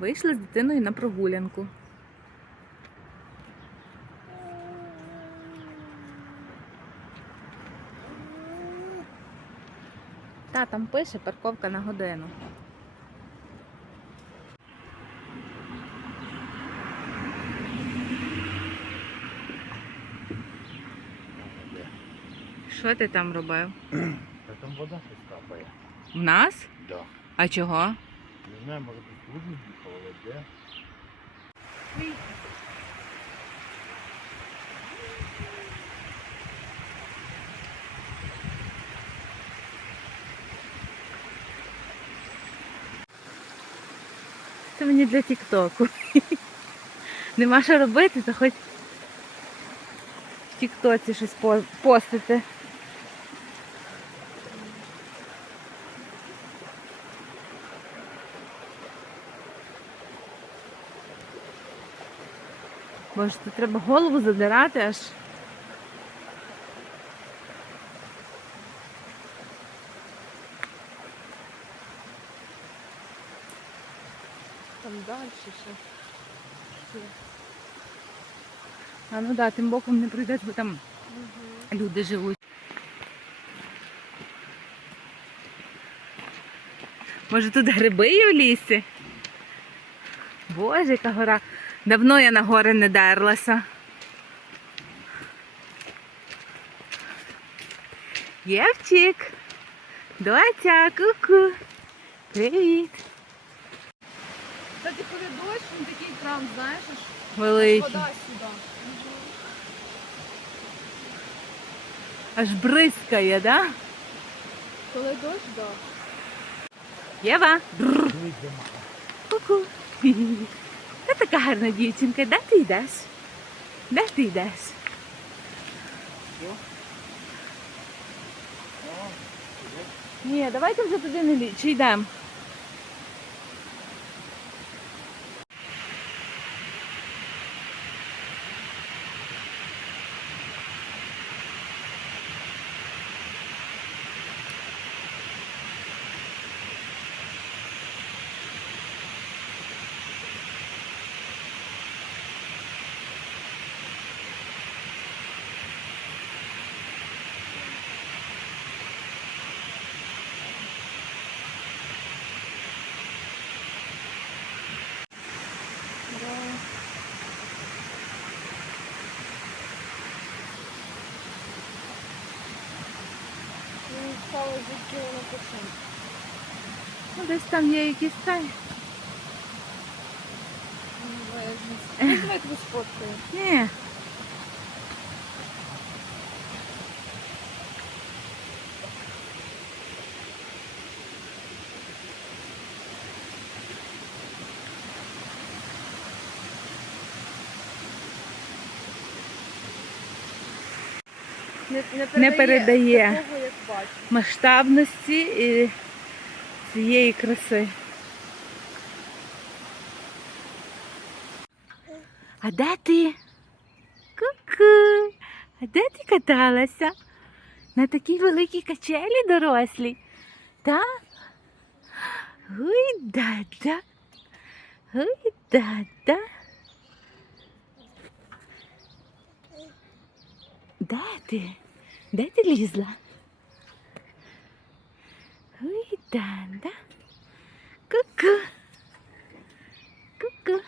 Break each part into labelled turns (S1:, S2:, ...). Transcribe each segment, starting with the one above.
S1: Вийшли з дитиною на прогулянку. Та там пише парковка на годину. Що ти там робив?
S2: Та там вода щось капає.
S1: В нас?
S2: Да.
S1: А чого?
S2: Не знаю, може бути клубні їхало, але де?
S1: Це мені для Тіктоку. Нема що робити, то хоч в Тіктоці щось постити. Боже, тут треба голову задирати аж. Там далі ще. А ну да, тим боком не пройдеш, бо там люди живуть. Може тут гриби є в лісі? Боже, яка гора. Давно я на гори не дерлася. Євчик, доця, ку-ку. Привіт.
S3: Кстати, коли дощ, він такий прям, знаєш, аж
S1: Великий.
S3: вода сюди.
S1: Аж бризкає, да?
S3: Коли дощ, да.
S1: Єва. Ку-ку. Ти така гарна дівчинка. Де ти йдеш? Де ти йдеш? Ні, давайте вже туди не лі. Чи йдемо?
S3: Мені стало життя на пошин.
S1: Ну, десь там є якісь цей.
S3: Ну, давай тебе сфоткаю.
S1: Ні.
S3: Не,
S1: Не передає.
S3: Такого, як
S1: масштабності і цієї краси. А де ти? Ку-ку! А де ти каталася? На такій великій качелі дорослій? Та? Ой, да-да. Ой, да-да. Де ти? Де ти лізла? Ой, да, да. Ку-ку. Ку-ку.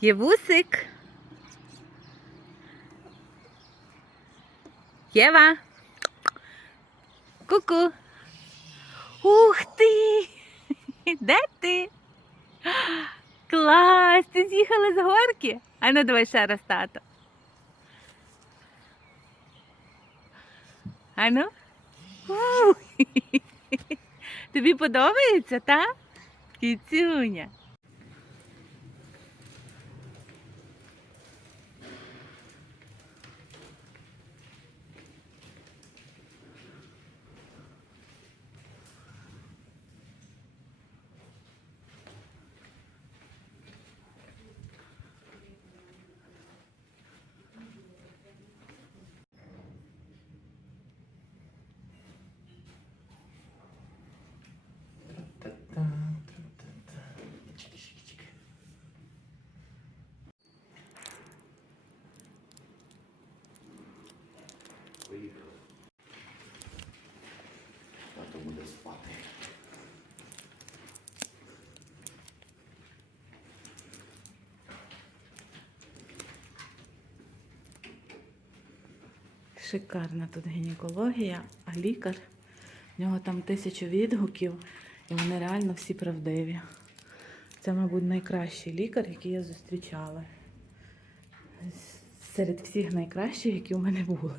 S1: Євусик. Єва. Ку-ку. Ух ти! Де ти? Клас! Ти з'їхала з горки? А ну давай ще раз, тато. А ну? Тобі подобається, та? Кіцюня. Шикарна тут гінекологія, а лікар, в нього там тисячу відгуків, і вони реально всі правдиві. Це, мабуть, найкращий лікар, який я зустрічала. Серед всіх найкращих, які у мене були.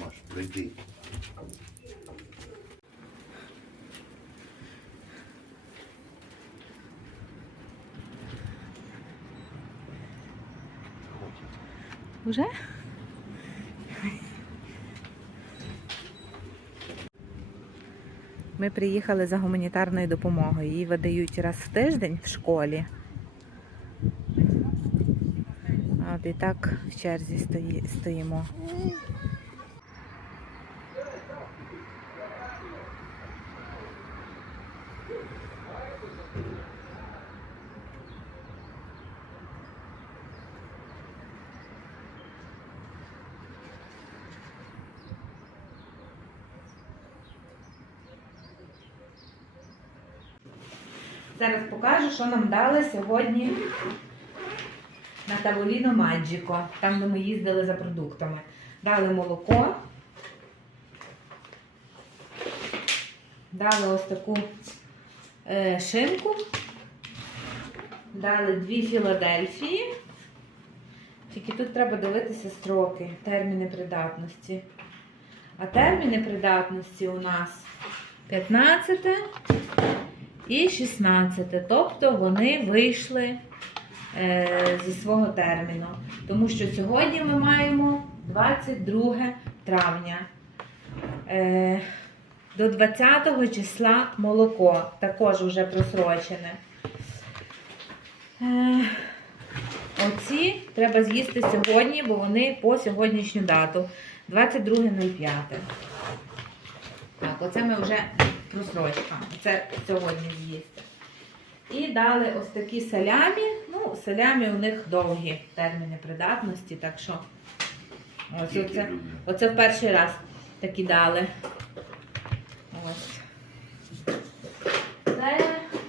S4: Маш, прийди.
S1: Уже? Ми приїхали за гуманітарною допомогою. Її видають раз в тиждень в школі. От і так в черзі стої, стоїмо. Зараз покажу, що нам дали сьогодні на Таволіно Маджіко, там, де ми їздили за продуктами. Дали молоко. Дали ось таку е, шинку. Дали дві Філадельфії. Тільки тут треба дивитися строки, терміни придатності. А терміни придатності у нас 15 і 16. Тобто вони вийшли е, зі свого терміну. Тому що сьогодні ми маємо 22 травня. Е, до 20 числа молоко також вже просрочене. Е, оці треба з'їсти сьогодні, бо вони по сьогоднішню дату 22.05. Так, оце ми вже просрочка. Це сьогодні з'їсти. І дали ось такі салямі. Ну, салямі у них довгі терміни придатності, так що ось оце, оце в перший раз такі дали. Ось. Це...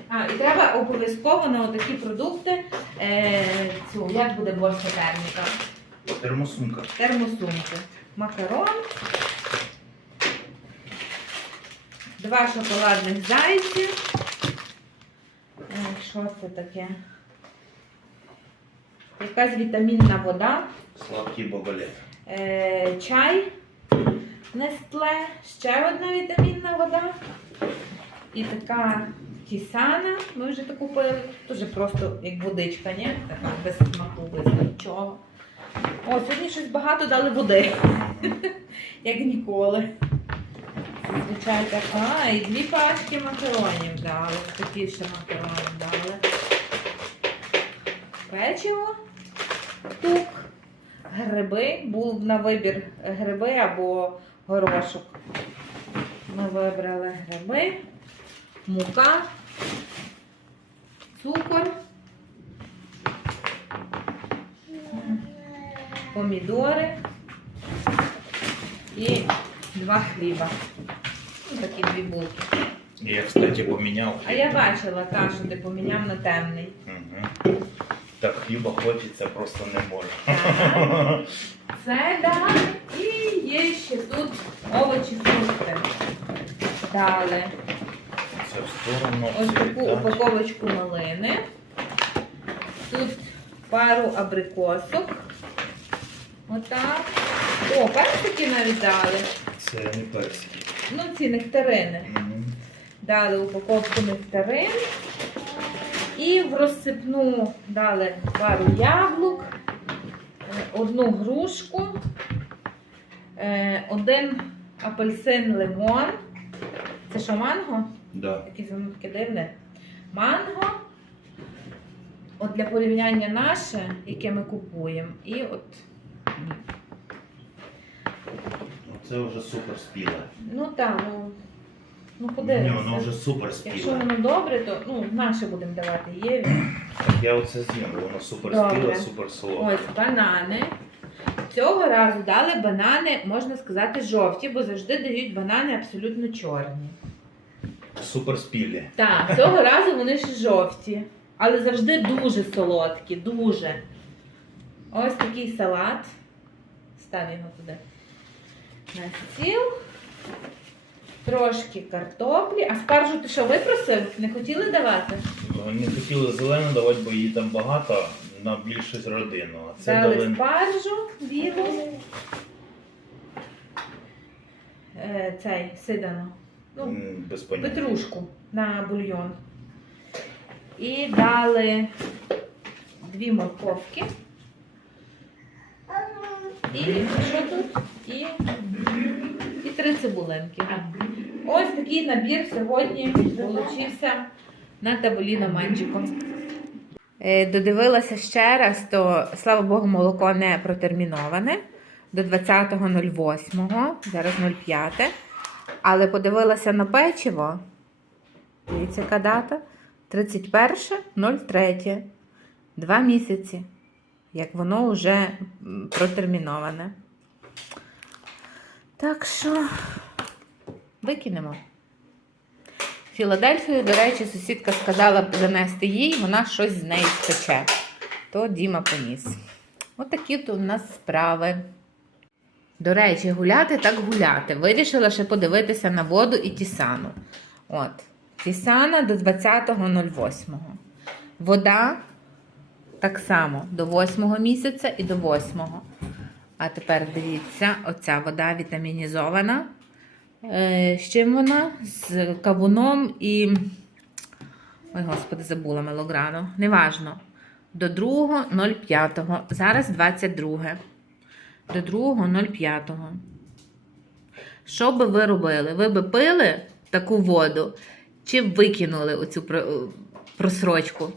S1: А, і треба обов'язково на такі продукти е, цю, як буде борща терміка.
S4: Термосумка.
S1: Термосумки. Макарон. Два шоколадних зайців. Е, Що це таке? Якась вітамінна вода.
S4: Сладкий бабалет.
S1: Е, чай. Нестле. Ще одна вітамінна вода. І така кісана. Ми вже таку пили. Дуже просто як водичка, ні? Така без смаку, без нічого. О, сьогодні щось багато дали води. Як ніколи. Зазвичай так. А, і дві пачки макаронів дали. Такі ще макаронів дали. Печиво, тук, гриби. Був на вибір гриби або горошок. Ми вибрали гриби, мука, цукор, помідори і два хліба. Такі дві булки.
S4: Я, кстати, поміняв.
S1: А я бачила та, що ти поміняв на темний.
S4: Угу. Так хліба хочеться, просто не.
S1: Так. Це дали. І є ще тут овочі, фрукти. Дали.
S4: Це в сторону.
S1: Ось таку
S4: так.
S1: упаковочку малини. Тут пару абрикосок. Отак. О, персики навіть дали.
S4: Це не персики.
S1: Ну, ці нектарини. Дали упаковку нектарин. І в розсипну дали пару яблук, е, одну грушку, е, один апельсин лимон. Це що, манго?
S4: Да.
S1: Якесь воно дивне. Манго. От для порівняння наше, яке ми купуємо. І от.
S4: Ну, Це вже супер спіле.
S1: Ну так, ну. Ну
S4: Ні,
S1: подивимося.
S4: воно вже супер
S1: Якщо воно добре, то ну, наше будемо давати Єві.
S4: Так я оце з'їм, бо воно супер
S1: Добре.
S4: супер солодке.
S1: Ось банани. Цього разу дали банани, можна сказати, жовті, бо завжди дають банани абсолютно чорні.
S4: Супер спілі.
S1: Так, цього разу вони ще жовті, але завжди дуже солодкі, дуже. Ось такий салат. Став його туди на стіл. Трошки картоплі. А спаржу ти що випросив? Не хотіли давати?
S4: Ну, Не хотіли зелену давати, бо її там багато на більшість родину. А це
S1: Дали
S4: дали
S1: спаржу білу. Е, цей сидану. Ну,
S4: без поняття.
S1: петрушку на бульйон. І дали дві морковки. І що тут? І три цибулинки. Ось такий набір сьогодні получився на табулі на манчику. Е, Додивилася ще раз, то слава Богу, молоко не протерміноване до 20.08, зараз 05. Але подивилася на печиво. Дивіться, яка дата? 31.03. Два місяці, як воно вже протерміноване. Так що викинемо. Філадельфію, до речі, сусідка сказала занести їй, вона щось з неї спече. То Діма поніс. Отакі то у нас справи. До речі, гуляти так гуляти. Вирішила ще подивитися на воду і тісану. От. Тісана до 20.08. Вода так само до 8 місяця і до 8. А тепер дивіться, оця вода вітамінізована. Е, з чим вона? З кавуном і. Ой, господи, забула мелограну. Неважно. До 2.05. Зараз 22 до 2.05. Що би ви робили? Ви би пили таку воду чи викинули оцю просрочку?